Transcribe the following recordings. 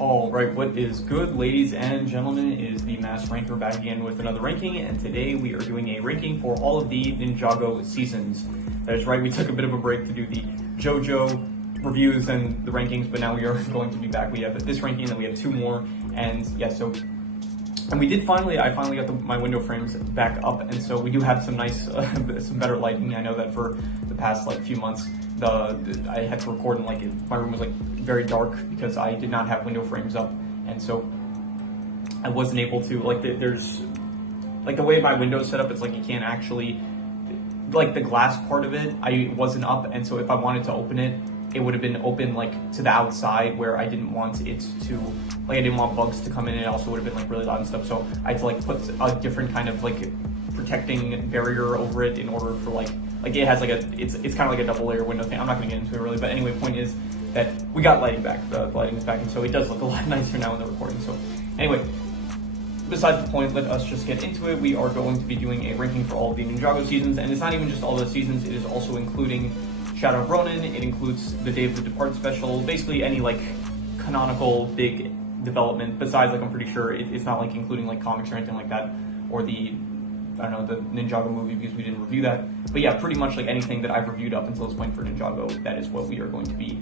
All right, what is good, ladies and gentlemen, is the Mass Ranker back again with another ranking, and today we are doing a ranking for all of the Ninjago seasons. That is right, we took a bit of a break to do the JoJo reviews and the rankings, but now we are going to be back. We have this ranking, and then we have two more, and yeah, so... And I finally got my window frames back up, and so we do have some nice, some better lighting. I know that for the past few months, I had to record in my room was very dark because I did not have window frames up, and so I wasn't able to there's the way my window is set up. It's you can't actually the glass part of it. I wasn't up, and so if I wanted to open it, it would have been open to the outside where I didn't want it to I didn't want bugs to come in. It also would have been really loud and stuff. So I had to put a different kind of protecting barrier over it in order for it has it's kind of a double layer window thing. I'm not gonna get into it really, but anyway, point is that we got lighting back. The lighting is back, and so it does look a lot nicer now in the recording. So anyway, besides the point, let us just get into it. We are going to be doing a ranking for all of the Ninjago seasons, and it's not even just all the seasons. It is also including Shadow of Ronin. It includes the Day of the Depart special, basically any canonical big development. Besides, I'm pretty sure it's not including comics or anything like that, or the the Ninjago movie, because we didn't review that. But yeah, pretty much anything that I've reviewed up until this point for Ninjago, that is what we are going to be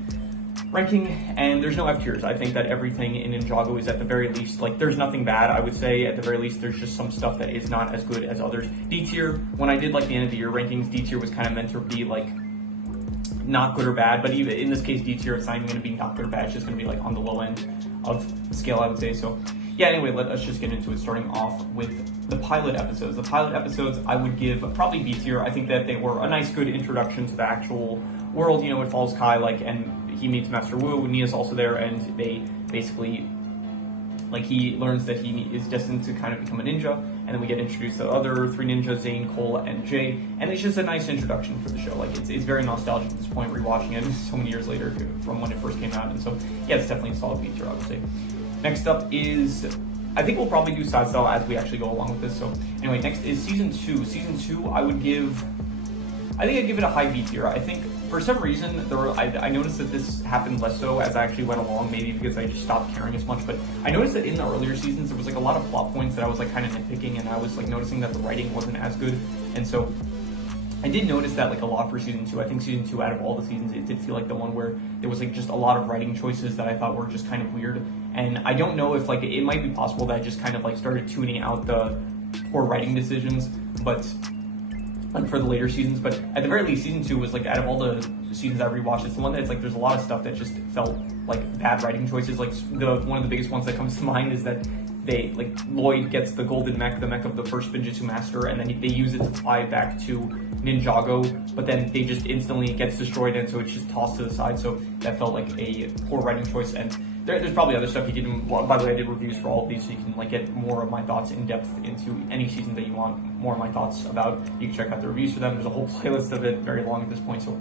ranking. And there's no F tiers. I think that everything in Ninjago is at the very least there's nothing bad. I would say at the very least there's just some stuff that is not as good as others. D tier, when I did the end of the year rankings, D tier was kind of meant to be not good or bad, but even in this case, D tier, it's not even going to be not good or bad. It's just going to be on the low end of the scale, I would say. So yeah, anyway, let us just get into it, starting off with the pilot episodes. The pilot episodes I would give probably B tier. I think that they were a nice, good introduction to the actual world. It follows Kai, and he meets Master Wu, Nia's also there, and they basically, he learns that he is destined to kind of become a ninja, and then we get introduced to the other three ninjas, Zane, Cole, and Jay, and it's just a nice introduction for the show. It's very nostalgic at this point, rewatching it so many years later from when it first came out, and so, yeah, it's definitely a solid B tier, I would say. Next up is, I think we'll probably do side style as we actually go along with this, so anyway, next is Season 2. Season 2, I'd give it a high B tier. I think, for some reason, I noticed that this happened less so as I actually went along, maybe because I just stopped caring as much, but I noticed that in the earlier seasons, there was a lot of plot points that I was kind of nitpicking, and I was noticing that the writing wasn't as good, and so I did notice that a lot for Season 2. I think Season 2, out of all the seasons, it did feel like the one where there was just a lot of writing choices that I thought were just kind of weird, and I don't know if it might be possible that I just kind of started tuning out the poor writing decisions, but for the later seasons, but at the very least, Season 2 was out of all the seasons I rewatched, it's the one that's there's a lot of stuff that just felt bad writing choices. One of the biggest ones that comes to mind is that they Lloyd gets the golden mech, the mech of the first Spinjitzu master, and then they use it to fly back to Ninjago, but then they just instantly gets destroyed, and so it's just tossed to the side. So that felt like a poor writing choice, and there's probably other stuff you can. Well, by the way, I did reviews for all of these, so you can get more of my thoughts in depth into any season that you want more of my thoughts about. You can check out the reviews for them. There's a whole playlist of it, very long at this point. So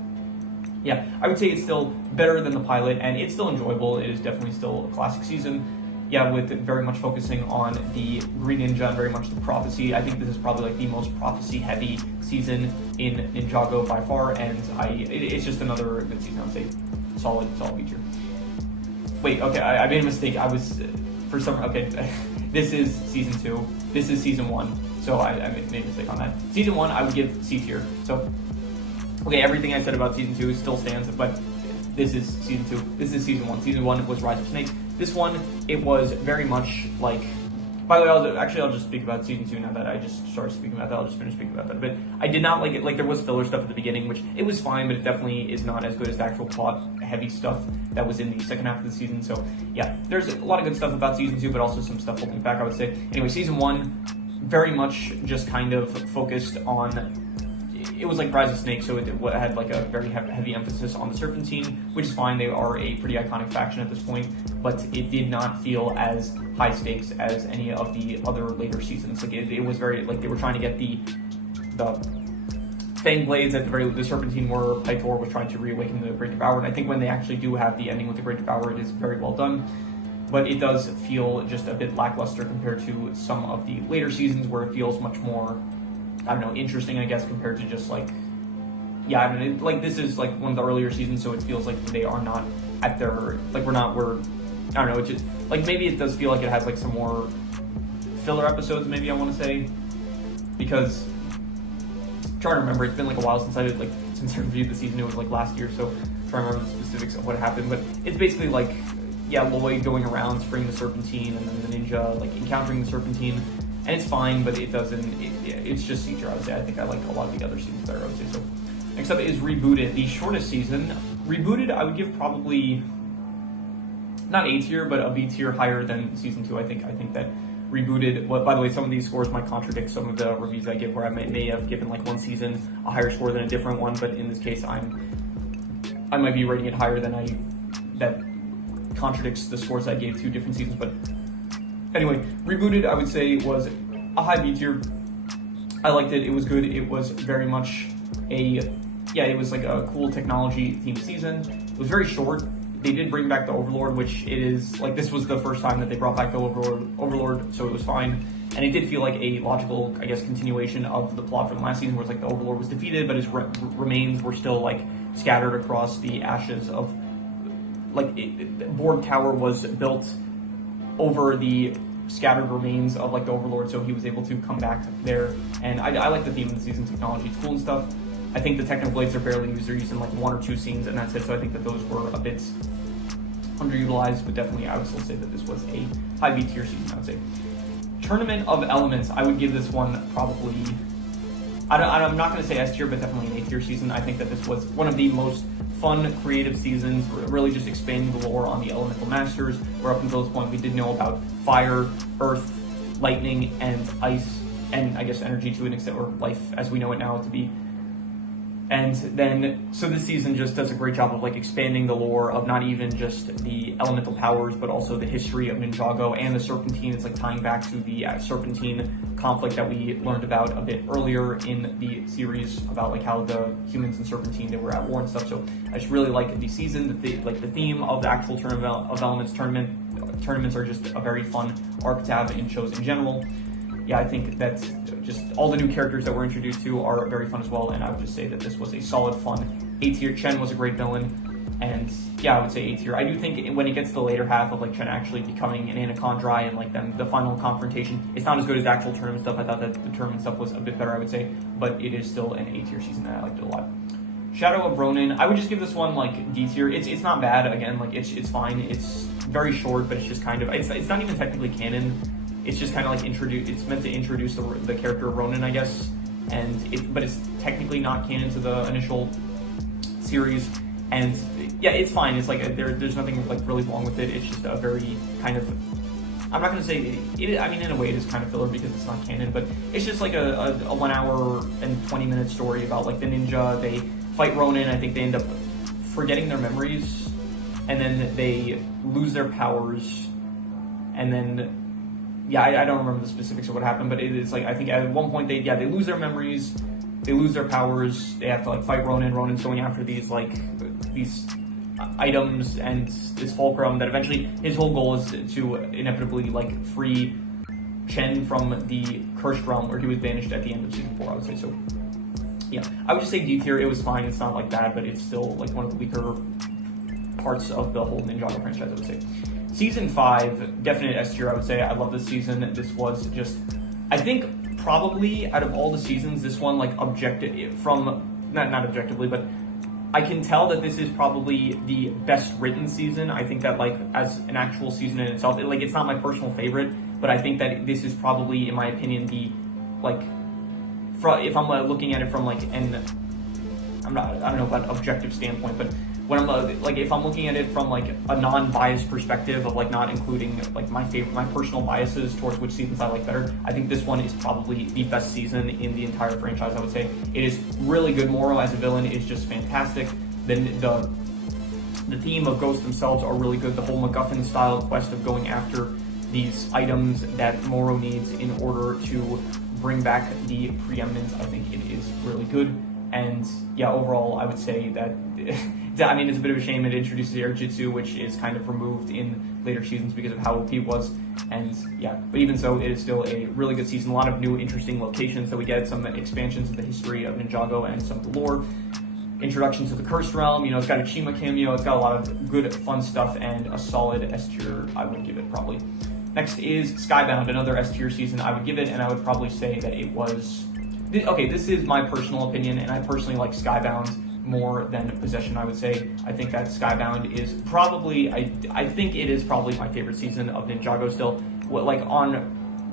yeah, I would say it's still better than the pilot, and it's still enjoyable. It is definitely still a classic season. Yeah, with very much focusing on the Green Ninja and very much the prophecy. I think this is probably the most prophecy-heavy season in Ninjago by far, and it's just another good season. I would say solid feature. Wait, okay, I made a mistake. I was this is Season 2. This is Season 1. So I made a mistake on that. Season 1, I would give C tier. So okay, everything I said about Season 2 still stands, but this is Season 2. This is Season 1. Season 1 was Rise of Snakes. This one, it was very much by the way, I'll just speak about Season 2 now that I just started speaking about that. I'll just finish speaking about that. But I did not like it. There was filler stuff at the beginning, which it was fine, but it definitely is not as good as the actual plot-heavy stuff that was in the second half of the season. So yeah, there's a lot of good stuff about Season 2, but also some stuff holding back, I would say. Anyway, Season 1, very much just kind of focused on... It was Rise of Snake, so it had a very heavy emphasis on the Serpentine, which is fine. They are a pretty iconic faction at this point, but it did not feel as high stakes as any of the other later seasons. It was very they were trying to get the Fang Blades at the Serpentine were Pythor was trying to reawaken the Great Devourer, and I think when they actually do have the ending with the Great Devourer, it is very well done. But it does feel just a bit lackluster compared to some of the later seasons where it feels much more, I don't know, interesting, I guess, compared to just yeah, I mean, this is one of the earlier seasons, so it feels like they are not at their, we're I don't know, it just, like, maybe it does feel like it has, like, some more filler episodes, maybe I want to say, because I'm trying to remember, it's been, like, a while since I reviewed the season. It was, like, last year, so I'm trying to remember the specifics of what happened, but it's basically, like, yeah, Lloyd going around, spraying the Serpentine, and then the ninja, like, encountering the Serpentine, and it's fine, but it doesn't, it's just C-tier, I would say. I think I like a lot of the other seasons better, I would say. So next up is Rebooted, the shortest season. Rebooted, I would give probably not A-tier, but a B-tier higher than season 2. I think that Rebooted, well, by the way, some of these scores might contradict some of the reviews I give, where I may have given, like, one season a higher score than a different one, but in this case I might be rating it higher than that contradicts the scores I gave 2 different seasons. But anyway, Rebooted, I would say, was a high B tier. I liked it. It was good. It was very much it was like a cool technology themed season. It was very short. They did bring back the Overlord, which it is, like, this was the first time that they brought back the Overlord, so it was fine. And it did feel like a logical, I guess, continuation of the plot from last season, where it's like the Overlord was defeated, but his remains were still, like, scattered across the ashes of, like, Borg Tower was built over the scattered remains of, like, the Overlord, so he was able to come back there. And I like the theme of the season. Technology, it's cool and stuff. I think the technical blades are barely used. They're used in, like, 1 or 2 scenes, and that's it. So I think that those were a bit underutilized, but definitely I would still say that this was a high B tier season, I would say. Tournament of Elements, I would give this one probably, I'm not going to say S tier, but definitely an A tier season. I think that this was one of the most fun, creative seasons, really just expanding the lore on the elemental masters, where up until this point we did know about fire, earth, lightning, and ice, and I guess energy to an extent, or life as we know it now to be. And then, so this season just does a great job of, like, expanding the lore of not even just the elemental powers, but also the history of Ninjago and the Serpentine. It's, like, tying back to the Serpentine conflict that we learned about a bit earlier in the series, about, like, how the humans and Serpentine, they were at war and stuff. So I just really like the season, the theme of the actual Tournament of Elements tournaments are just a very fun arc to have in shows in general. Yeah, I think that just all the new characters that we're introduced to are very fun as well, and I would just say that this was a solid, fun A tier. Chen was a great villain, and yeah, I would say A tier. I do think when it gets to the later half of, like, Chen actually becoming an Anaconda and, like, then the final confrontation, it's not as good as the actual tournament stuff. I thought that the tournament stuff was a bit better, I would say, but it is still an A tier season, and I liked it a lot. Shadow of Ronin, I would just give this one, like, D tier. It's not bad, again, like, it's fine. It's very short, but it's just kind of, it's not even technically canon. It's just kind of like it's meant to introduce the character of Ronin, I guess, but it's technically not canon to the initial series, and yeah, it's fine. It's like there's nothing, like, really wrong with it. It's just a very kind of, I'm not going to say it, I mean, in a way it is kind of filler because it's not canon, but it's just like a 1 hour and 20-minute story about, like, the ninja. They fight Ronin. I think they end up forgetting their memories, and then they lose their powers, and then, yeah, I don't remember the specifics of what happened, but it's like, I think at one point they lose their memories, they lose their powers, they have to, like, fight Ronin. Ronan's going after these items and this fulcrum that eventually, his whole goal is to inevitably, like, free Chen from the cursed realm where he was banished at the end of season 4, I would say. So yeah, I would just say D tier. It was fine. It's not, like, bad, but it's still, like, one of the weaker parts of the whole Ninjago franchise, I would say. Season 5, definite S tier, I would say. I love this season. This was just, I think, probably out of all the seasons, this one, like, not objectively, but I can tell that this is probably the best written season. I think that, like, as an actual season in itself, it's not my personal favorite, but I think that this is probably, in my opinion, the, like, if I'm looking at it from, like, I don't know about objective standpoint, but when I'm like, if I'm looking at it from, like, a non-biased perspective of, like, not including, like, my personal biases towards which seasons I like better, I think this one is probably the best season in the entire franchise, I would say. It is really good. Moro as a villain is just fantastic. Then the theme of ghosts themselves are really good. The whole MacGuffin style quest of going after these items that Moro needs in order to bring back the preeminence, I think it is really good. And yeah, overall, I would say that, I mean, it's a bit of a shame it introduces air jutsu, which is kind of removed in later seasons because of how OP it was. And yeah, but even so, it is still a really good season. A lot of new, interesting locations that we get, some expansions of the history of Ninjago and some of the lore. introduction to the Cursed Realm. You know, it's got a Chima cameo. It's got a lot of good, fun stuff, and a solid S tier, I would give it probably. Next is Skybound, another S tier season. I would give it, and I would probably say that it was... Okay, this is my personal opinion, and I personally like Skybound more than Possession, I would say. I think that Skybound is probably... I think it is probably my favorite season of Ninjago still.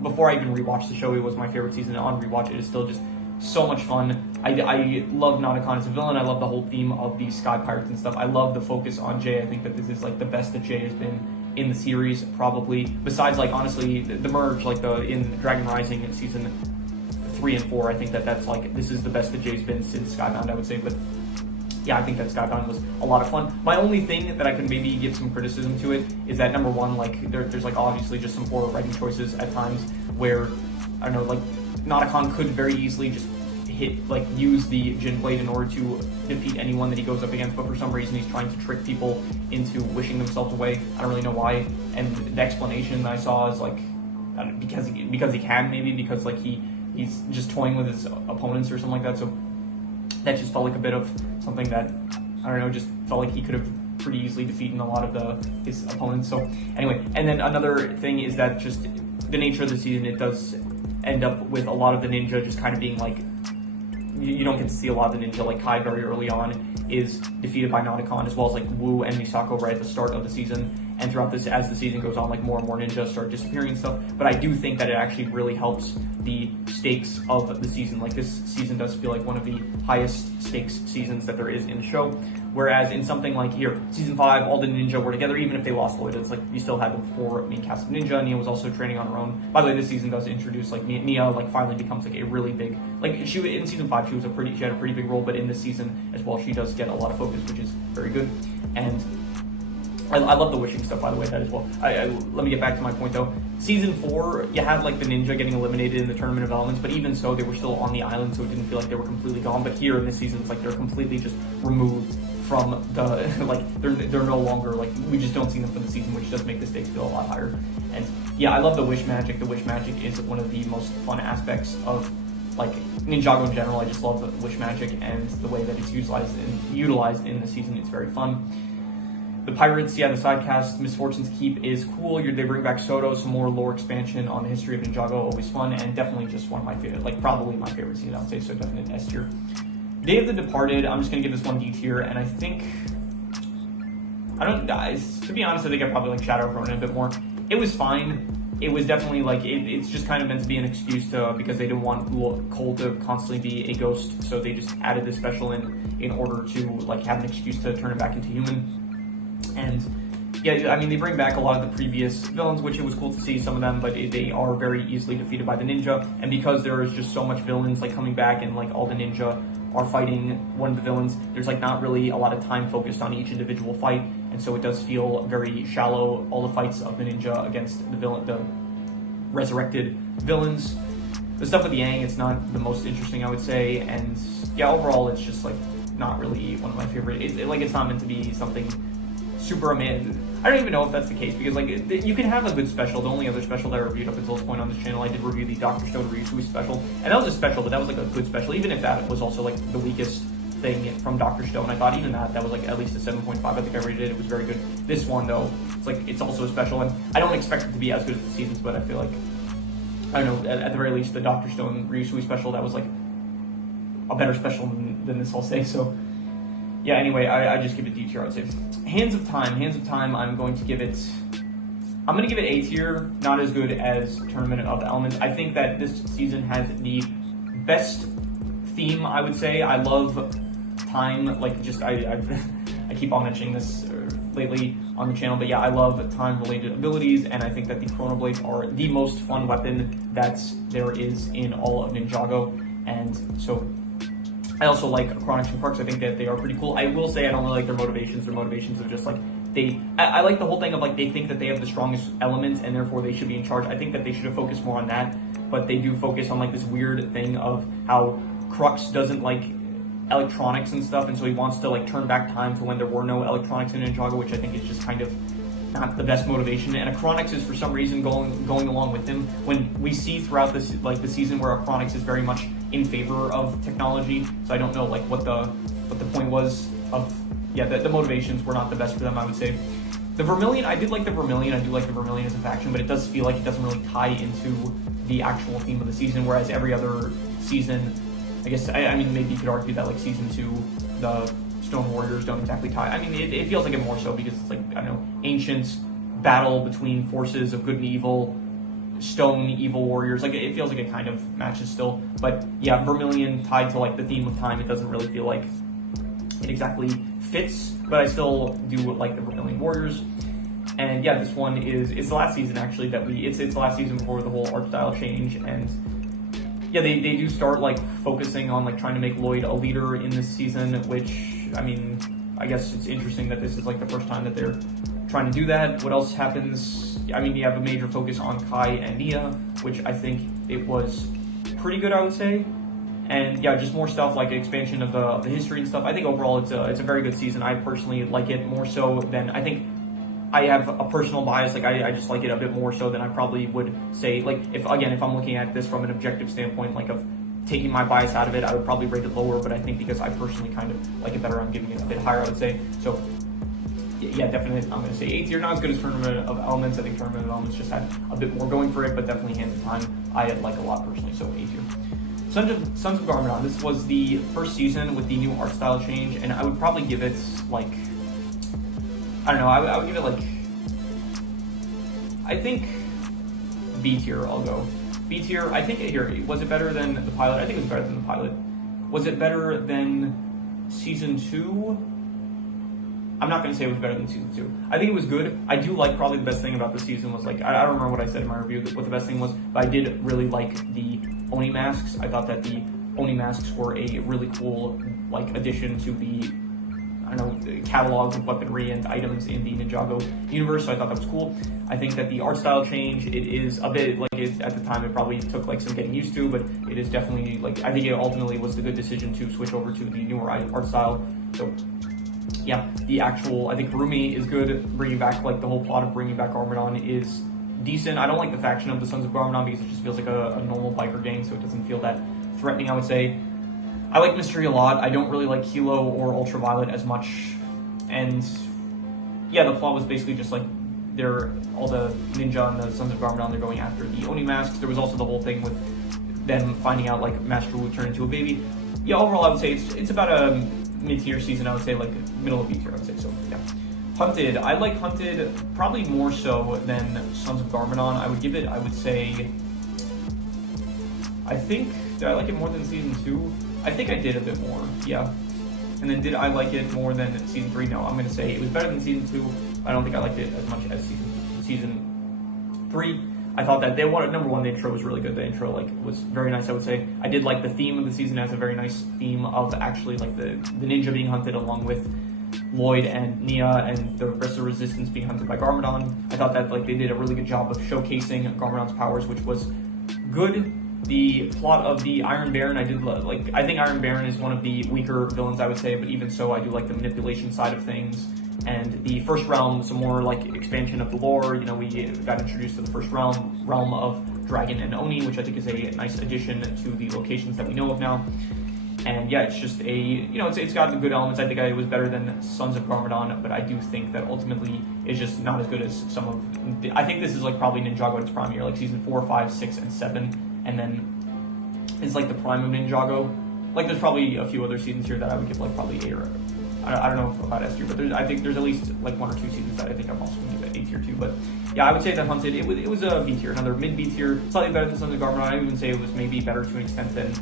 Before I even rewatched the show, it was my favorite season. On rewatch, it is still just so much fun. I love Nanakon as a villain. I love the whole theme of the Sky Pirates and stuff. I love the focus on Jay. I think that this is like the best that Jay has been in the series, probably. Besides, like, honestly, the merge, like in Dragon Rising season 3 and 4, I think that that's like, this is the best that Jay's been since Skybound, I would say. But yeah, I think that Skybound was a lot of fun. My only thing that I could maybe give some criticism to it is that, number one, like, there's like obviously just some poor writing choices at times where, I don't know, like, Nanakon could very easily just use the Jin Blade in order to defeat anyone that he goes up against, but for some reason he's trying to trick people into wishing themselves away. I don't really know why, and the explanation I saw is like, because he can, maybe because like he's just toying with his opponents or something like that. So that just felt like a bit of something that, I don't know, just felt like he could have pretty easily defeated a lot of his opponents. So anyway, and then another thing is that just the nature of the season, it does end up with a lot of the ninja just kind of being like, you don't get to see a lot of the ninja. Like Kai very early on is defeated by Nanakon, as well as like Wu and Misako right at the start of the season. And throughout this, as the season goes on, like more and more ninjas start disappearing and stuff. But I do think that it actually really helps the stakes of the season. Like this season does feel like one of the highest stakes seasons that there is in the show. Whereas in something like here, season 5, all the ninja were together, even if they lost Lloyd. It's like you still had the 4 main cast of ninja. Nia was also training on her own. By the way, this season does introduce like Nia like finally becomes like a really big, like in season 5 she had a pretty big role, but in this season as well she does get a lot of focus, which is very good. And I love the wishing stuff, by the way, that as well. Let me get back to my point though. Season 4, you had like the ninja getting eliminated in the Tournament of Elements, but even so, they were still on the island, so it didn't feel like they were completely gone. But here in this season, it's like they're completely just removed from the, like, they're no longer, like, we just don't see them for the season, which does make the stakes feel a lot higher. And yeah, I love the wish magic. The wish magic is one of the most fun aspects of, like, Ninjago in general. I just love the wish magic and the way that it's utilized in the season. It's very fun. The Pirates, yeah, the sidecast, Misfortune's Keep is cool. They bring back Soto, some more lore expansion on the history of Ninjago, always fun, and definitely just one of my favorite, like probably my favorite season, I would say, so definitely S tier. Day of the Departed, I'm just gonna give this one D tier, and I think, to be honest, I think I probably like Shadow Ronin a bit more. It was fine. It was definitely like, it's just kind of meant to be an excuse to, because they didn't want Cole to constantly be a ghost, so they just added this special in order to like have an excuse to turn it back into human. And yeah, I mean, they bring back a lot of the previous villains, which it was cool to see some of them, but they are very easily defeated by the ninja. And because there is just so much villains like coming back and like all the ninja are fighting one of the villains, there's like not really a lot of time focused on each individual fight. And so it does feel very shallow, all the fights of the ninja against the resurrected villains. The stuff with the Yang, it's not the most interesting, I would say. And yeah, overall, it's just like not really one of my favorite. It's not meant to be something super amazing. I don't even know if that's the case, because like you can have a good special. The only other special that I reviewed up until this point on this channel, I did review the Dr. Stone Ryusui special, and that was a special, but that was like a good special. Even if that was also like the weakest thing from Dr. Stone, I thought even that was like at least a 7.5. I think I rated it. It was very good. This one though, it's also a special, and I don't expect it to be as good as the seasons, but I feel like, I don't know, at the very least, the Dr. Stone Ryusui special, that was like a better special than this, I'll say. So yeah, anyway, I just give it D tier, I would say. Hands of Time, I'm going to give it A tier, not as good as Tournament of the Elements. I think that this season has the best theme, I would say. I love time, like just, I keep on mentioning this lately on the channel, but yeah, I love time-related abilities, and I think that the Chrono Blades are the most fun weapon that there is in all of Ninjago, and so I also like Chronics and Parks. I think that they are pretty cool. I will say I don't really like their motivations. Their motivations of just like, I like the whole thing of like, they think that they have the strongest elements and therefore they should be in charge. I think that they should have focused more on that, but they do focus on like this weird thing of how Crux doesn't like electronics and stuff, and so he wants to like turn back time to when there were no electronics in Ninjago, which I think is just kind of not the best motivation. And Achronix is for some reason going along with him, when we see throughout this, like the season, where Achronix is very much in favor of technology. So I don't know like what the point was of, yeah, the motivations were not the best for them, I would say. The Vermilion, I did like the Vermilion. I do like the Vermilion as a faction, but it does feel like it doesn't really tie into the actual theme of the season, whereas every other season, I guess, I mean, maybe you could argue that like season 2, the Stone Warriors don't exactly tie. I mean, it feels like it more so because it's like, I don't know, ancient battle between forces of good and evil, stone evil warriors. Like, it feels like it kind of matches still. But yeah, Vermilion tied to like the theme of time, it doesn't really feel like it exactly fits, but I still do like the Vermilion Warriors. And yeah, this one it's the last season actually that it's the last season before the whole art style change. And yeah, they do start like focusing on like trying to make Lloyd a leader in this season, which, I mean, I guess it's interesting that this is like the first time that they're trying to do that. What else happens? I mean, you have a major focus on Kai and Nia, which I think it was pretty good, I would say. And yeah, just more stuff like expansion of the history and stuff. I think overall it's a very good season. I personally like it more so than, I think I have a personal bias. Like I just like it a bit more so than I probably would say. Like if I'm looking at this from an objective standpoint, like of taking my bias out of it, I would probably rate it lower. But I think because I personally kind of like it better, I'm giving it a bit higher, I would say. So yeah, definitely I'm going to say A tier. Not as good as Tournament of Elements. I think Tournament of Elements just had a bit more going for it, but definitely Hands of Time I like a lot personally, so A tier. Sons of Garmadon. This was the first season with the new art style change, and I would probably give it like, I don't know, I would give it like, I think B tier. I'll go B tier. I think here, was it better than the pilot? I think it was better than the pilot. Was it better than season 2? I'm not going to say it was better than season 2. I think it was good. I do like, probably the best thing about the season was like, I don't remember what I said in my review, what the best thing was, but I did really like the Oni masks. I thought that the Oni masks were a really cool like addition to the, I don't know, the catalog of weaponry and items in the Ninjago universe, so I thought that was cool. I think that the art style change, it is a bit like at the time it probably took like some getting used to, but it is definitely like, I think it ultimately was the good decision to switch over to the newer art style. So yeah, the actual, I think Rumi is good. Bringing back like the whole plot of bringing back Garmadon is decent. I don't like the faction of the Sons of Garmadon because it just feels like a normal biker gang, so it doesn't feel that threatening, I would say. I like Mystery a lot. I don't really like Kilo or Ultraviolet as much. And yeah, the plot was basically just like all the ninja and the Sons of Garmadon, they're going after the Oni masks. There was also the whole thing with them finding out like Master Wu turned into a baby. Yeah, overall I would say it's about a mid-tier season. I would say like middle of B-tier, I would say. So yeah. Hunted. I like Hunted probably more so than Sons of Garmadon. I would give it, I would say, I think, did I like it more than season 2? I think I did a bit more, yeah. And then did I like it more than season 3? No, I'm going to say it was better than season 2. I don't think I liked it as much as season 3. I thought that number one, the intro was really good. The intro like was very nice, I would say. I did like the theme of the season as a very nice theme of actually like the ninja being hunted along with Lloyd and Nia and the rest of the resistance being hunted by Garmadon. I thought that like they did a really good job of showcasing Garmadon's powers, which was good. The plot of the Iron Baron, I did like. I think Iron Baron is one of the weaker villains, I would say, but even so, I do like the manipulation side of things. And the first realm, some more like expansion of the lore. You know, we got introduced to the first realm of Dragon and Oni, which I think is a nice addition to the locations that we know of now. And yeah, it's just it's got the good elements. I think it was better than Sons of Garmadon, but I do think that ultimately it's just not as good as some of I think this is like probably Ninjago at its prime year, like season 4, 5, 6, and 7, and then it's like the prime of Ninjago. Like there's probably a few other seasons here that I would give like probably A or I don't know about S tier, but I think there's at least like 1 or 2 seasons that I think I'm also going to give it A tier too. But yeah, I would say that Hunted, it was a B tier, another mid B tier, slightly better than Sons of Garmadon. I would even say it was maybe better to an extent than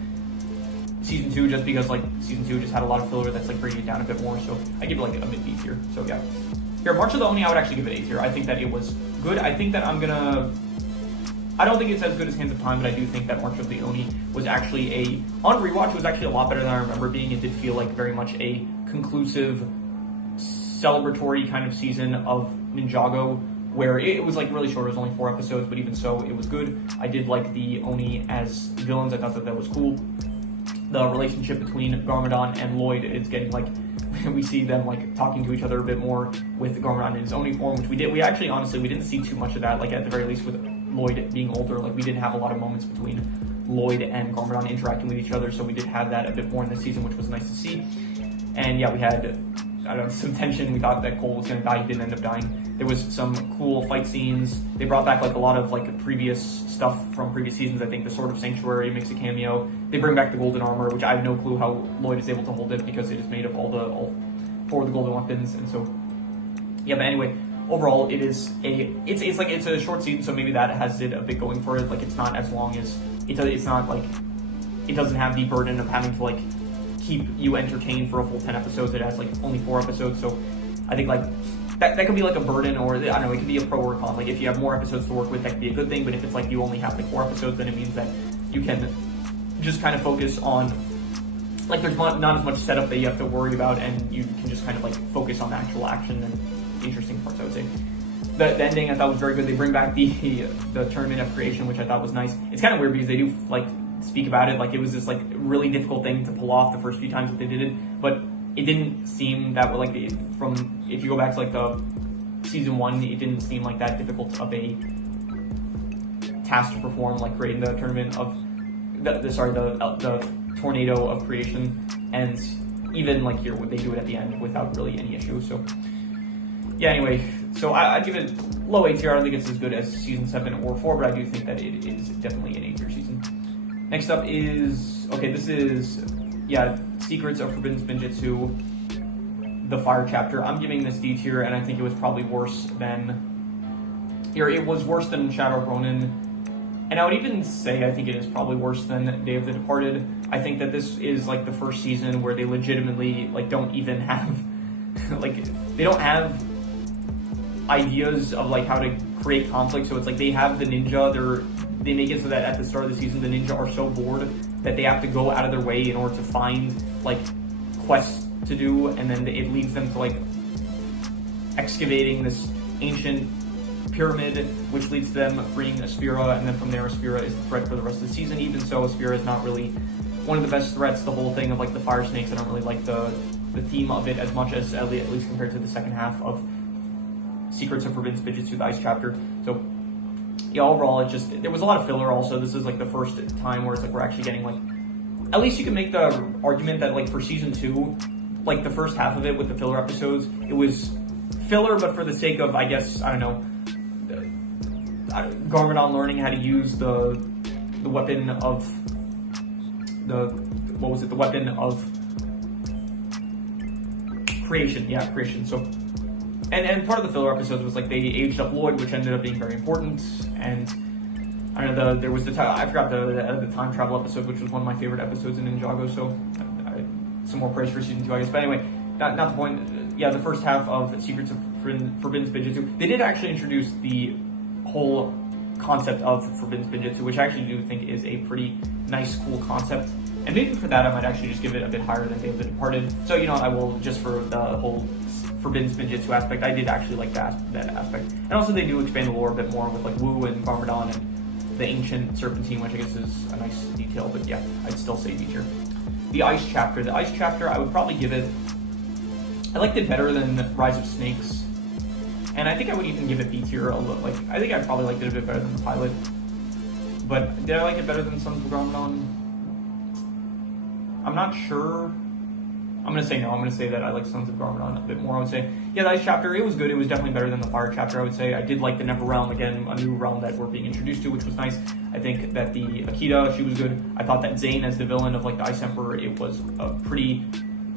season 2, just because like season 2 just had a lot of filler that's like bringing it down a bit more. So I give it like a mid B tier. So yeah, here March of the Oni, I would actually give it A tier. I think that it was good. I think that I don't think it's as good as Hands of Time, but I do think that March of the Oni was actually on rewatch, was actually a lot better than I remember being. It did feel like very much a conclusive, celebratory kind of season of Ninjago, where it was like really short. It was only 4 episodes, but even so, it was good. I did like the Oni as villains. I thought that was cool. The relationship between Garmadon and Lloyd is getting like, we see them like talking to each other a bit more with Garmadon in his Oni form, which we actually honestly we didn't see too much of that. Like at the very least with Lloyd being older, like we didn't have a lot of moments between Lloyd and Garmadon interacting with each other, so we did have that a bit more in this season, which was nice to see. And yeah, we had, I don't know, some tension. We thought that Cole was going to die. He didn't end up dying. There was some cool fight scenes. They brought back like a lot of like previous stuff from previous seasons. I think the Sword of Sanctuary makes a cameo. They bring back the golden armor, which I have no clue how Lloyd is able to hold it because it is made of all 4 of the golden weapons. And so, yeah, but anyway, overall it's a short season, so maybe that has it a bit going for it. Like, it's not as long as it's not like it doesn't have the burden of having to like keep you entertained for a full 10 episodes. It has like only 4 episodes, so I think like that could be like a burden, or I don't know, it could be a pro or con. Like, if you have more episodes to work with, that could be a good thing. But if it's like you only have like 4 episodes, then it means that you can just kind of focus on, like, there's not as much setup that you have to worry about, and you can just kind of like focus on the actual action and the interesting parts, I would say. The ending I thought was very good. They bring back the tournament of creation, which I thought was nice. It's kind of weird because they do like speak about it like it was this like really difficult thing to pull off the first few times that they did it, but it didn't seem that like from, if you go back to like the season 1, it didn't seem like that difficult of a task to perform, like creating the tournament of the tornado of creation. And even like here, they do it at the end without really any issue. So yeah, anyway, so I'd give it low A tier. I don't think it's as good as season 7 or 4, but I do think that it is definitely an A tier season. Next up is, okay, this is, yeah, Secrets of Forbidden Spinjitzu, the Fire chapter. I'm giving this D tier, and I think it was probably worse than, it was worse than Shadow of Ronin, and I would even say I think it is probably worse than Day of the Departed. I think that this is like the first season where they legitimately like don't even have, like, they don't have ideas of like how to create conflict. So it's like they have the ninja, they make it so that at the start of the season the ninja are so bored that they have to go out of their way in order to find like quests to do, and then it leads them to like excavating this ancient pyramid, which leads to them freeing Aspira, and then from there Aspira is the threat for the rest of the season. Even so, Aspira is not really one of the best threats. The whole thing of like the fire snakes, I don't really like the theme of it as much as, at least compared to the second half of Secrets of Forbidden Spinjitzu, the Ice chapter. So yeah, overall, there was a lot of filler also. This is like the first time where it's like we're actually getting like, at least you can make the argument that like for season 2, like the first half of it with the filler episodes, it was filler, but for the sake of, I guess, I don't know, Garmadon learning how to use the weapon of the weapon of creation. Yeah, creation. So, and part of the filler episodes was like they aged up Lloyd, which ended up being very important. And I don't know, there was I forgot the time travel episode, which was one of my favorite episodes in Ninjago. So some more praise for season 2, I guess. But anyway, not the point. Yeah, the first half of Secrets of Forbidden Spinjitzu, they did actually introduce the whole concept of Forbidden Spinjitzu, which I actually do think is a pretty nice, cool concept. And maybe for that, I might actually just give it a bit higher than Day of the Departed. So, you know, I will, just for the whole Forbidden Spinjitzu aspect, I did actually like that aspect. And also they do expand the lore a bit more with like Wu and Garmadon and the ancient serpentine, which I guess is a nice detail. But yeah, I'd still say D tier. The Ice chapter. The Ice chapter, I would probably give it, I liked it better than Rise of Snakes. And I think I would even give it B tier. Like, I think I probably liked it a bit better than the pilot. But did I like it better than Sons of Garmadon? I'm not sure. I'm going to say no. I'm going to say that I like Sons of Garmadon a bit more. I would say, yeah, the Ice chapter, it was good. It was definitely better than the Fire chapter, I would say. I did like the Never realm, again, a new realm that we're being introduced to, which was nice. I think that the Akita, she was good. I thought that Zane as the villain of like the Ice Emperor, it was a pretty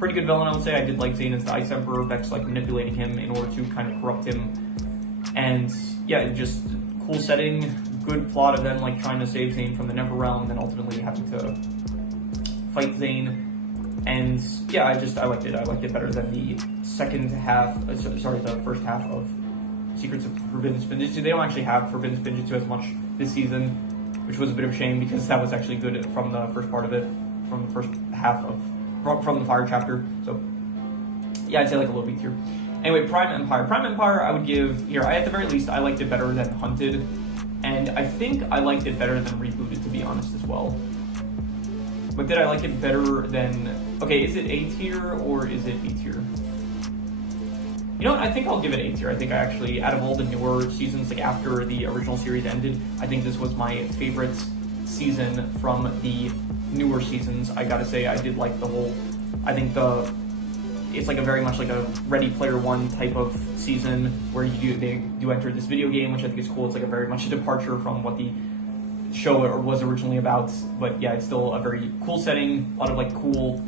good villain, I would say. I did like Zane as the Ice Emperor, Vex like manipulating him in order to kind of corrupt him. And yeah, just cool setting, good plot of them like trying to save Zane from the Never realm, and then ultimately having to fight Zane. And yeah, I liked it. I liked it better than the the first half of Secrets of Forbidden Spinjitzu. They don't actually have Forbidden Spinjitzu as much this season, which was a bit of a shame because that was actually good from the first part of it, from the first half of, from the Fire chapter. So yeah, I'd say like a little bit tier. Anyway, Prime Empire. Prime Empire, I would give here. At the very least, I liked it better than Hunted, and I think I liked it better than Rebooted, to be honest, as well. But did I like it better than... Okay, is it A tier or is it B tier? You know what? I think I'll give it A tier. I think I actually, out of all the newer seasons, like after the original series ended, I think this was my favorite season from the newer seasons. I gotta say, I did like the whole, I think it's like a very much like a Ready Player One type of season where they do enter this video game, which I think is cool. It's like a very much a departure from what the show was originally about, but yeah, it's still a very cool setting, a lot of like cool,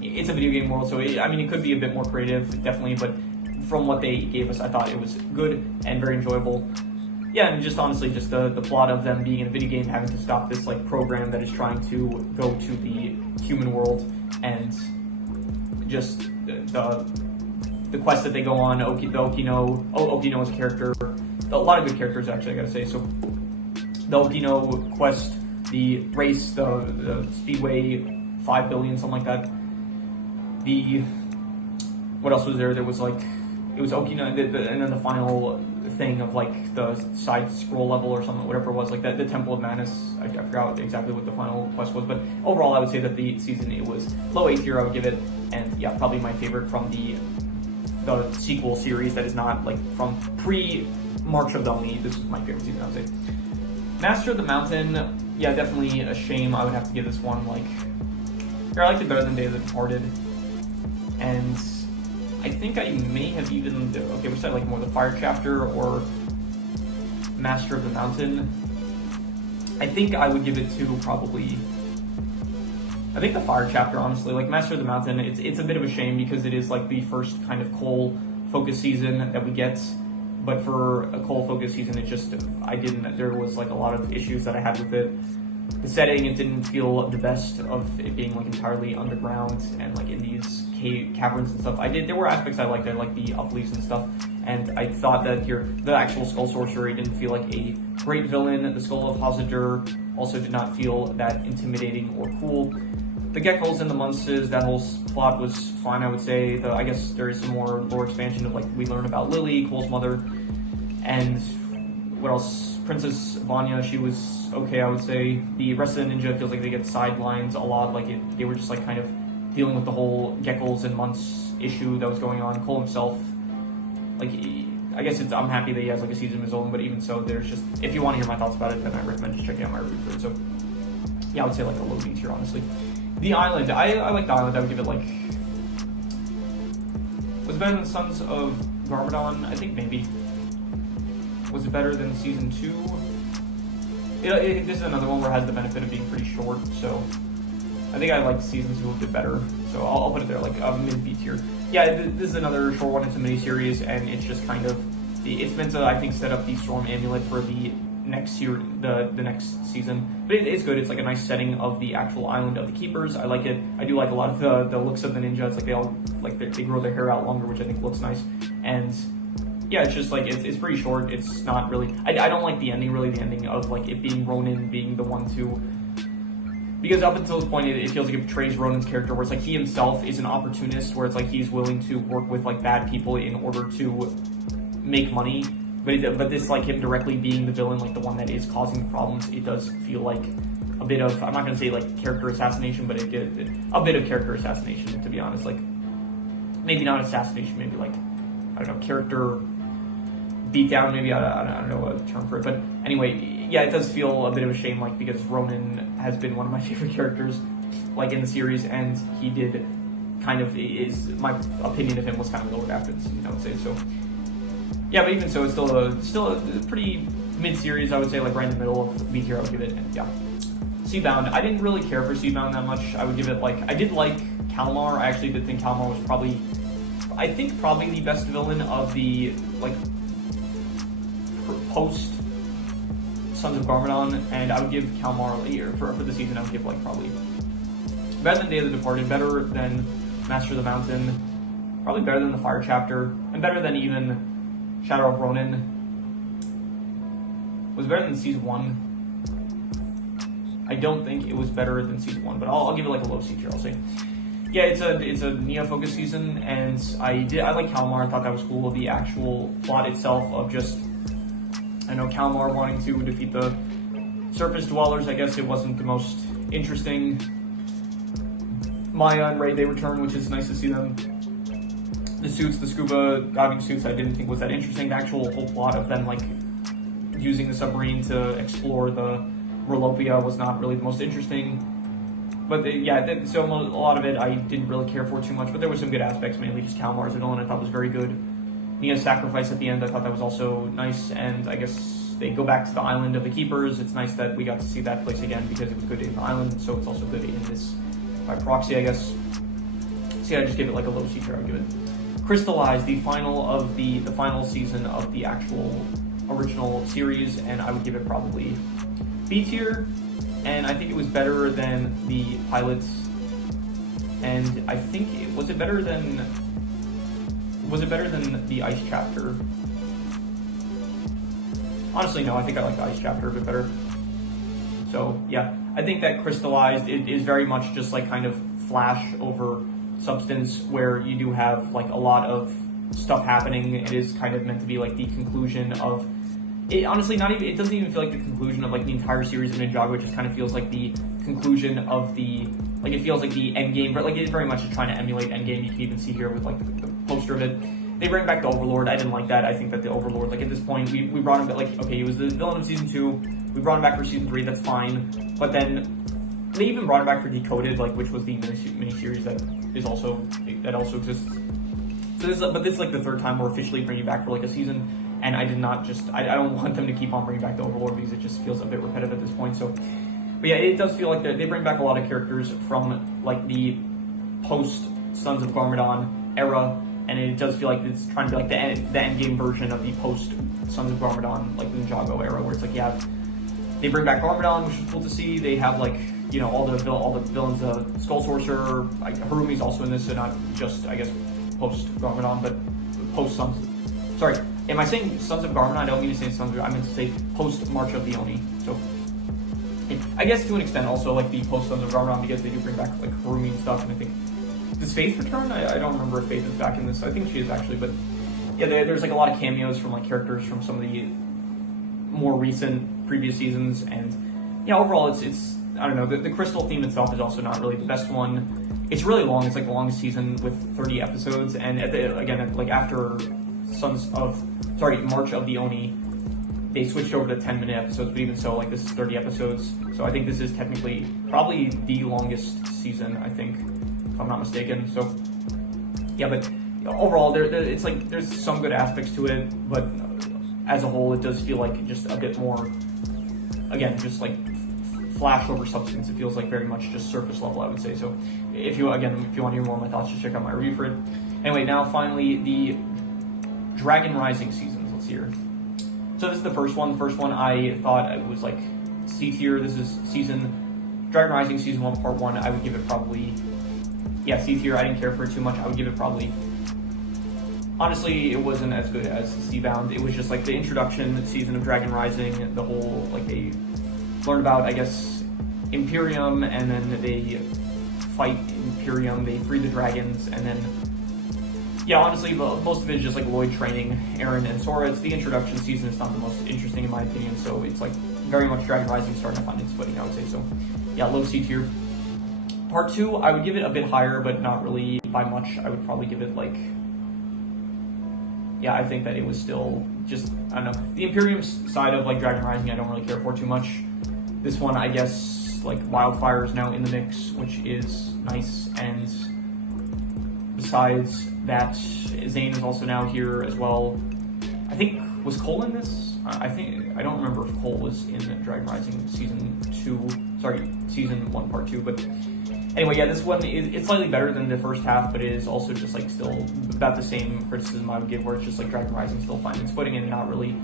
it's a video game world, so I mean, it could be a bit more creative, definitely, but from what they gave us, I thought it was good and very enjoyable. Yeah, and just honestly, just the plot of them being in a video game, having to stop this like program that is trying to go to the human world, and just the quest that they go on. Okino's character, a lot of good characters actually, I gotta say. So the Okino quest, the race, the Speedway 5 billion, something like that. What else was there? There was like, it was Okino, and then the final thing of like the side scroll level or something, whatever it was, like the Temple of Manus. I forgot exactly what the final quest was, but overall I would say that the season, it was low A tier, I would give it, and yeah, probably my favorite from the sequel series that is not like from pre-March of the Oni. This is my favorite season, I would say. Master of the Mountain, yeah, definitely a shame. I would have to give this one like, I liked it better than Day of the Departed, and I think I may have even, okay, we said like more the Fire chapter or Master of the Mountain. I think I would give it to probably, I think the Fire chapter, honestly. Like Master of the Mountain, it's a bit of a shame because it is like the first kind of Cole focus season that we get, but for a Cole focus season, it just, there was like a lot of issues that I had with it. The setting, it didn't feel the best of it being like entirely underground and like in these caverns and stuff. There were aspects I liked, like the uplies and stuff, and I thought that the actual Skull Sorcerer didn't feel like a great villain. The Skull of Hazadur also did not feel that intimidating or cool. The Geckos and the Munsters, that whole plot was fine, I would say. I guess there is some more lore expansion of like, we learn about Lily, Cole's mother, and what else? Princess Vanya, she was okay, I would say. The rest of the ninja feels like they get sidelined a lot, like they were just like kind of dealing with the whole Geckos and Munts issue that was going on. Cole himself, like, I guess I'm happy that he has like a season of his own, but even so, there's just, if you want to hear my thoughts about it, then I recommend just checking out my review for it. So yeah, I would say like a low B tier, honestly. The Island, I like the Island. I would give it like, was it better than Sons of Garmadon? I think maybe. Was it better than season 2? This is another one where it has the benefit of being pretty short, so I think I liked season 2 a bit better, so I'll put it there, like a mid-B tier. Yeah, this is another short one. It's a mini-series, and it's just kind of, it's meant to, I think, set up the Storm Amulet for the next year, the next season. But it's good. It's like a nice setting of the actual island of the Keepers. I like it. I do like a lot of the looks of the ninja. It's like they all, like they grow their hair out longer, which I think looks nice. And yeah, it's just like, it's pretty short. It's not really, I don't like the ending, really, the ending of like it being Ronin being the one to, because up until this point, it feels like it portrays Ronin's character where it's like he himself is an opportunist, where it's like he's willing to work with like bad people in order to make money. But this, like him directly being the villain, like the one that is causing the problems, it does feel like a bit of, I'm not going to say like character assassination, but a bit of character assassination, to be honest. Like, maybe not assassination, maybe like, I don't know, character beatdown, maybe, I don't know a term for it. But anyway, yeah, it does feel a bit of a shame, like, because Ronin has been one of my favorite characters, like, in the series, and he did kind of, my opinion of him was kind of lowered after this, I would say, so. Yeah, but even so, it's still a pretty mid-series, I would say, like right in the middle of B tier, I would give it, and yeah. Seabound, I didn't really care for Seabound that much. I would give it like, I did like Kalmar. I actually did think Kalmar was probably the best villain of the, like, post Sons of Garmadon, and I would give Kalmar, for the season, I would give like probably better than Day of the Departed, better than Master of the Mountain, probably better than the Fire chapter, and better than even Shadow of Ronin. Was better than Season 1. I don't think it was better than Season 1, but I'll give it like a low C tier, I'll say. Yeah, it's a Neo-focused season, and I like Kalmar. I thought that was cool. The actual plot itself of just, I know, Kalmar wanting to defeat the surface dwellers, I guess it wasn't the most interesting. Maya and Ray, they return, which is nice to see them. The suits, the scuba diving suits, I didn't think was that interesting. The actual whole plot of them, like, using the submarine to explore the Merlopia was not really the most interesting. But so a lot of it I didn't really care for too much, but there were some good aspects, mainly just Kalmar's villain I thought was very good. Nia's sacrifice at the end, I thought that was also nice, and I guess they go back to the island of the Keepers. It's nice that we got to see that place again because it was good in the island, so it's also good in this by proxy, I guess. So yeah, I just give it like a low C tier. I would give it. Crystallize, the final season of the actual original series, and I would give it probably B tier. And I think it was better than the pilots, and I think was it better than the Ice chapter? Honestly, no. I think I like the Ice chapter a bit better. So yeah, I think that Crystallized is very much just like kind of Flash over Substance, where you do have like a lot of stuff happening. It is kind of meant to be like the conclusion of. It honestly it doesn't even feel like the conclusion of like the entire series of Ninjago. It just kind of feels like the conclusion of it feels like the end game, but like it very much is trying to emulate Endgame. You can even see here with like the poster of it. They bring back the Overlord. I didn't like that. I think that the Overlord, like at this point, we brought him back, like, okay, he was the villain of season 2. We brought him back for season 3. That's fine. But then they even brought him back for Decoded, like which was the miniseries that also exists. So this is like the third time we're officially bringing back for like a season. And I don't want them to keep on bringing back the Overlord because it just feels a bit repetitive at this point. So, but yeah, it does feel like they bring back a lot of characters from like the post Sons of Garmadon era, and it does feel like it's trying to be like the end game version of the post Sons of Garmadon, like Ninjago era, where it's like they bring back Garmadon, which is cool to see. They have like all the villains, Skull Sorcerer, Harumi's also in this, so not just I guess post Garmadon, but post Sons. Sorry. Am I saying Sons of Garmadon? I don't mean to say Sons of I meant to say post March of the Oni. So I guess to an extent also like the post Sons of Garmadon, because they do bring back like Harumi and stuff, and I think does Faith return? I don't remember if Faith is back in this. I think she is actually, but yeah, there's like a lot of cameos from like characters from some of the more recent previous seasons, and yeah, overall it's I don't know, the Crystal theme itself is also not really the best one. It's really long. It's like the longest season with 30 episodes, and after March of the Oni, they switched over to 10-minute episodes, but even so, like this is 30 episodes, so I think this is technically probably the longest season, I think, if I'm not mistaken. So yeah, but overall, it's like there's some good aspects to it, but as a whole, it does feel like just a bit more, again, just like Flash over Substance. It feels like very much just surface level, I would say. So if you want to hear more of my thoughts, just check out my review for it. Anyway, now finally the Dragon Rising seasons. Let's see here. So this is the first one. The first one I thought it was like C tier. This is Dragon Rising season 1 part 1. I would give it probably C tier. I didn't care for it too much. I would give it probably, honestly, it wasn't as good as Seabound. It was just like the introduction season of Dragon Rising, the whole like they learned about I guess Imperium, and then they fight Imperium, they free the dragons, and then yeah, honestly, most of it is just like Lloyd training Eren and Sora. It's the introduction season. It's not the most interesting in my opinion, so it's like very much Dragon Rising starting to find its footing, I would say. So yeah, low C tier. Part 2, I would give it a bit higher, but not really by much. I would probably give it like, yeah, I think that it was still just, I don't know. The Imperium side of like Dragon Rising, I don't really care for too much. This one, I guess, like Wildfire is now in the mix, which is nice, and besides that, Zane is also now here as well. I think, was Cole in this? I don't remember if Cole was in Dragon Rising season 1 part 2, but anyway, yeah, this one it's slightly better than the first half, but it is also just like still about the same criticism I would give, where it's just like Dragon Rising still finding its footing and not really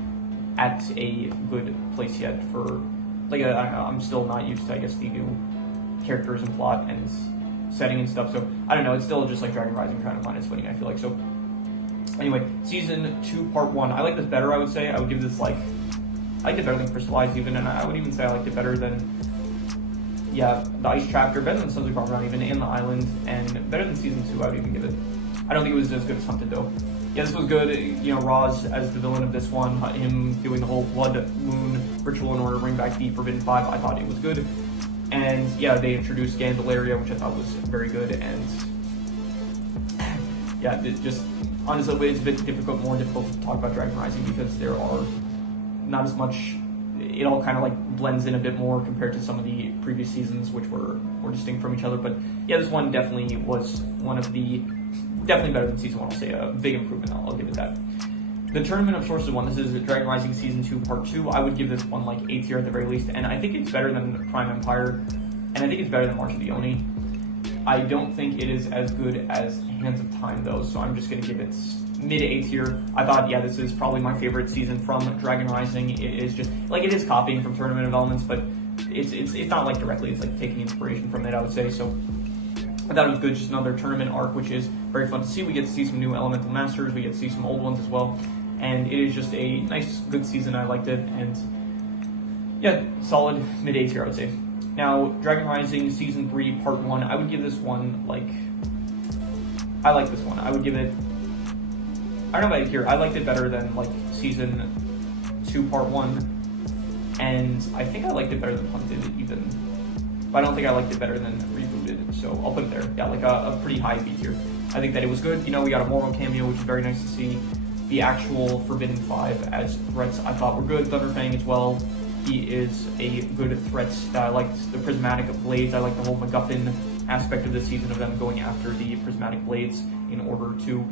at a good place yet for, like, I'm still not used to, I guess, the new characters and plot and setting and stuff, so I don't know, it's still just like Dragon Rising trying to find its footing, I feel like. So anyway, season 2 part 1, I like this better, I would say. I would give this like, I liked it better than Crystallized even, and I would even say I liked it better than, yeah, the Ice chapter, better than Sons of Garmadon even, in the island, and better than season 2, I would even give it. I don't think it was as good as Hunted though. Yeah, this was good. You know, Roz as the villain of this one, him doing the whole blood moon ritual in order to bring back the Forbidden Five, I thought it was good. And yeah, they introduced Scandalaria, which I thought was very good, and yeah, it just, honestly, it's a bit more difficult to talk about Dragon Rising because there are not as much, it all kind of like blends in a bit more compared to some of the previous seasons, which were more distinct from each other. But yeah, this one definitely was definitely better than season 1. I'll say a big improvement. I'll give it that. The Tournament of Sources 1, this is Dragon Rising Season 2 Part 2. I would give this one like A tier at the very least, and I think it's better than Prime Empire, and I think it's better than March of the Oni. I don't think it is as good as Hands of Time though, so I'm just going to give it mid A tier. I thought, yeah, this is probably my favorite season from Dragon Rising. It is just, like, it is copying from Tournament of Elements, but it's not like directly, it's like taking inspiration from it, I would say, so I thought it was good. Just another tournament arc, which is very fun to see. We get to see some new Elemental Masters, we get to see some old ones as well, and it is just a nice, good season. I liked it, and yeah, solid mid A tier, I would say. Now, Dragon Rising Season 3 Part 1, I would give this one, like, I like this one. I would give it, I don't know about here, I liked it better than, like, Season 2 Part 1, and I think I liked it better than Hunted, even. But I don't think I liked it better than Rebooted, so I'll put it there. Yeah, like a pretty high B tier. I think that it was good. You know, we got a Moro cameo, which is very nice to see. The actual Forbidden 5 as threats I thought were good. Thunderfang as well. He is a good threat. I liked the Prismatic Blades. I like the whole MacGuffin aspect of this season of them going after the Prismatic Blades in order to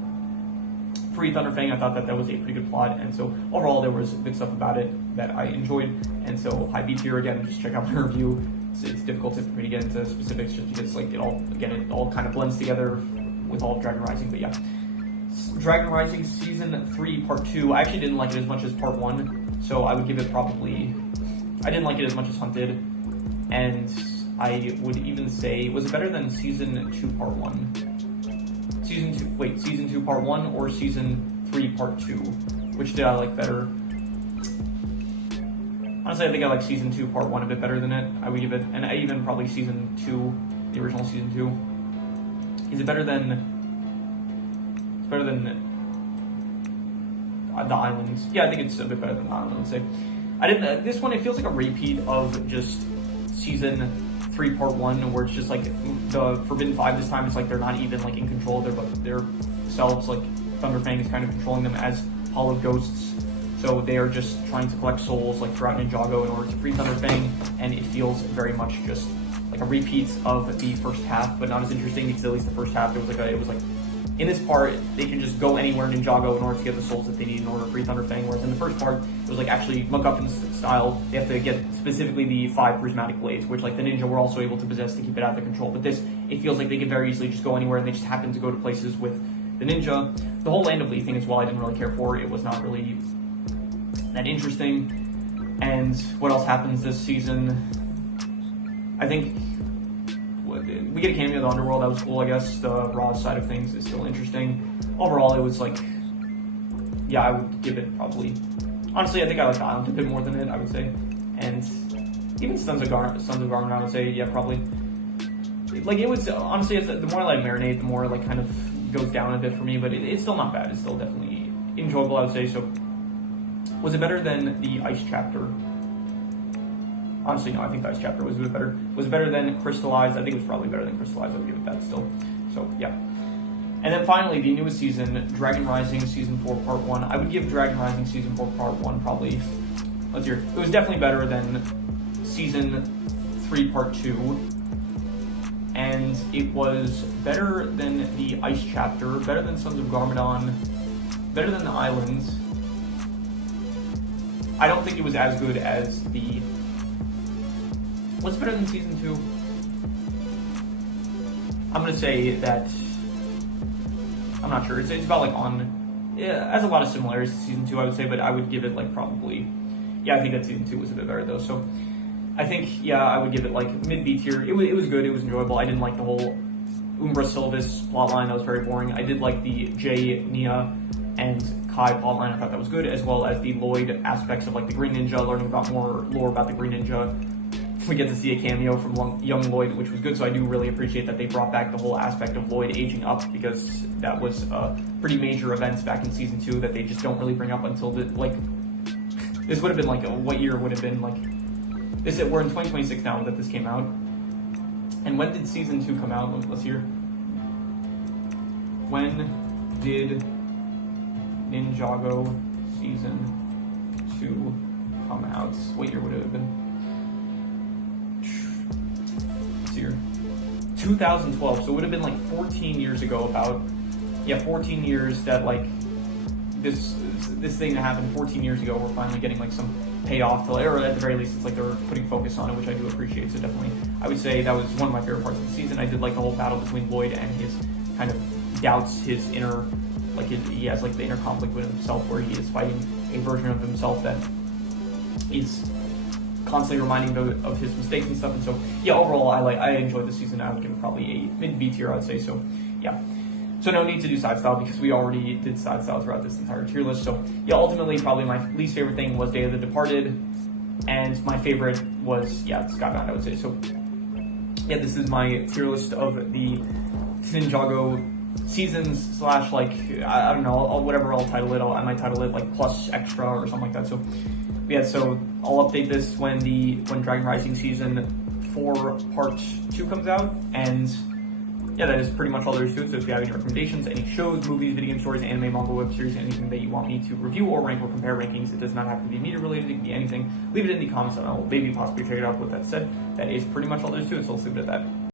free Thunderfang. I thought that was a pretty good plot, and so overall there was good stuff about it that I enjoyed, and so high B tier. Again, just check out my review. It's difficult for me to get into specifics just because, like, it all kind of blends together with all of Dragon Rising. But yeah, Dragon Rising Season 3 Part 2, I actually didn't like it as much as Part 1, so I would give it probably, I didn't like it as much as Hunted, and I would even say, was it better than Season 2 Part 1? Season 2 Part 1 or Season 3 Part 2? Which did I like better? Honestly, I think I like Season 2 Part 1 a bit better than it. I would give it, and even probably Season 2, the original Season 2. Is it better than, it's better than the Islands? Yeah, I think it's a bit better than the Islands, I would say. This one, it feels like a repeat of just Season 3 Part 1, where it's just like the Forbidden 5 this time, it's like they're not even like in control of their selves, like Thunderfang is kind of controlling them as hollow ghosts. So they are just trying to collect souls like throughout Ninjago in order to free Thunderfang, and it feels very much just like a repeat of the first half, but not as interesting because at least the first half it was like in this part they can just go anywhere in Ninjago in order to get the souls that they need in order to free Thunderfang, whereas in the first part it was like actually MacGuffin style. They have to get specifically the 5 Prismatic Blades, which like the ninja were also able to possess to keep it out of their control. But this, it feels like they can very easily just go anywhere, and they just happen to go to places with the ninja. The whole Land of Lee thing as well, I didn't really care for. It was not really that interesting. And what else happens this season? I think we get a cameo of the Underworld. That was cool, I guess. The Raw side of things is still interesting. Overall, it was like, yeah, I would give it probably, honestly, I think I like the Island a bit more than it, I would say. And even Sons of Garmin, I would say, yeah, probably. Like, it was, honestly, the more I let it marinate, the more it like kind of goes down a bit for me, but it's still not bad. It's still definitely enjoyable, I would say. So was it better than the Ice chapter? Honestly, no, I think the Ice chapter was a bit better. Was it better than Crystallized? I think it was probably better than Crystallized. I would give it that still. So, yeah. And then finally, the newest season, Dragon Rising Season 4 Part 1. I would give Dragon Rising Season 4 Part 1 probably, let's hear, it was definitely better than Season 3 Part 2. And it was better than the Ice chapter, better than Sons of Garmadon, better than the Islands. I don't think it was as good as the... What's better than Season 2? I'm going to say that... I'm not sure. It's about like on... Yeah, it has a lot of similarities to Season 2, I would say, but I would give it like probably... Yeah, I think that Season 2 was a bit better though, so... I think, yeah, I would give it like mid-B tier. It was good, it was enjoyable. I didn't like the whole Umbra Sylvis plotline, that was very boring. I did like the Jay, Nia, and Kai plotline, I thought that was good, as well as the Lloyd aspects of like the Green Ninja, learning about more lore about the Green Ninja. We get to see a cameo from young Lloyd, which was good, so I do really appreciate that they brought back the whole aspect of Lloyd aging up, because that was pretty major events back in Season 2 that they just don't really bring up until the, like, this would have been like, what year would have been like, we're in 2026 now that this came out. And when did Season 2 come out? Let's hear. When did Ninjago Season 2 come out? What year would it have been? This year. 2012, so it would have been like 14 years ago, 14 years that like this thing that happened 14 years ago, we're finally getting like some payoff or at the very least it's like they're putting focus on it, which I do appreciate. So definitely I would say that was one of my favorite parts of the season. I did like the whole battle between Lloyd and his kind of doubts, his inner, like he has like the inner conflict with himself where he is fighting a version of himself that is constantly reminding him of his mistakes and stuff. And so yeah, overall I enjoyed the season. I would give it probably a mid-B tier, I'd say. So yeah, so no need to do side style because we already did side style throughout this entire tier list. So yeah, ultimately probably my least favorite thing was Day of the Departed, and my favorite was Skybound, I would say. So yeah, this is my tier list of the Ninjago seasons / like I don't know, whatever I'll title it. I might title it like plus extra or something like that. So yeah, so I'll update this when Dragon Rising season 4 part 2 comes out. And yeah, that is pretty much all there is to it. So if you have any recommendations, any shows, movies, video game stories, anime, manga, web series, anything that you want me to review or rank or compare rankings, it does not have to be media related, it can be anything. Leave it in the comments and I'll maybe possibly check it out. With that said, that is pretty much all there is to it. So let's leave it at that.